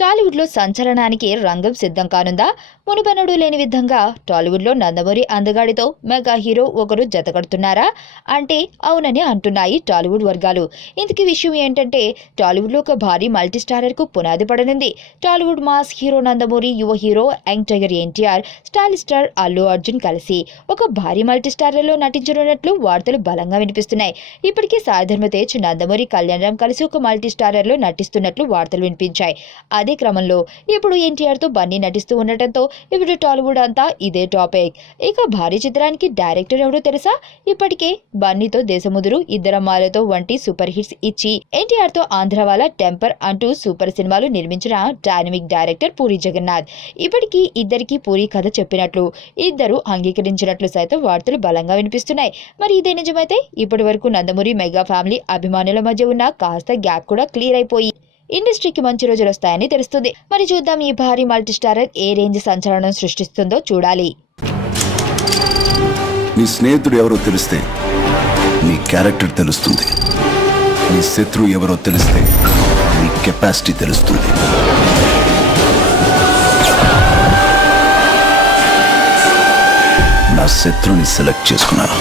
టాలీవుడ్లో సంచలనానికి రంగం సిద్ధం కానుందా? మునుపెన్నడూ లేని విధంగా టాలీవుడ్లో నందమూరి అందగాడితో మెగా హీరో ఒకరు జతకడుతున్నారా అంటే అవునని అంటున్నాయి టాలీవుడ్ వర్గాలు. ఇంతకీ విషయం ఏంటంటే, టాలీవుడ్లో ఒక భారీ మల్టీస్టారర్కు పునాది పడనుంది. టాలీవుడ్ మాస్ హీరో నందమూరి, యువ hero young tiger NTR, stylish star Allu Arjun కలిసి ఒక భారీ మల్టీస్టారర్లో నటించనున్నట్లు వార్తలు బలంగా వినిపిస్తున్నాయి. ఇప్పటికే సాయి ధరమ్ తేజ్, నందమూరి కళ్యాణ్ కలిసి ఒక మల్టీస్టారర్లో నటిస్తున్నట్లు వార్తలు వినిపించాయి. అదే క్రమంలో ఇప్పుడు ఎన్టీఆర్తో బన్నీ నటిస్తూ ఉండటంతో ఇప్పుడు టాలీవుడ్ అంతా ఇదే టాపిక్. ఇక భారీ చిత్రానికి డైరెక్టర్ ఎవరో తెలుసా? ఇప్పటికే బన్నీతో దేశముదురు, ఇద్దరమ్మాలతో వంటి సూపర్ హిట్స్ ఇచ్చి ఎన్టీఆర్తో ఆంధ్రవాల, టెంపర్ అంటూ సూపర్ సినిమాలు నిర్మించిన డైనమిక్ డైరెక్టర్ పూరి జగన్నాథ్. ఇప్పటికీ ఇద్దరికి పూరి కథ చెప్పినట్లు, ఇద్దరు అంగీకరించినట్లు సైతం వార్తలు బలంగా వినిపిస్తున్నాయి. మరి ఇదే నిజమైతే ఇప్పటి వరకు నందమూరి మెగా ఫ్యామిలీ అభిమానుల మధ్య ఉన్న కాస్త గ్యాప్ కూడా క్లియర్ అయిపోయి ఇండస్ట్రీకి మంచి రోజులు వస్తాయని తెలుస్తుంది. మరి చూద్దాం, ఈ భారీ మల్టీస్టారర్ ఏ రేంజ్ సంచలనం సృష్టిస్తుందో చూడాలి. నీ స్నేహితుడు ఎవరో తెలిస్తే నీ క్యారెక్టర్ తెలుస్తుంది. నీ శత్రువు ఎవరో తెలిస్తే నీ కెపాసిటీ తెలుస్తుంది. నా శత్రువుని సెలెక్ట్ చేసుకున్నాను.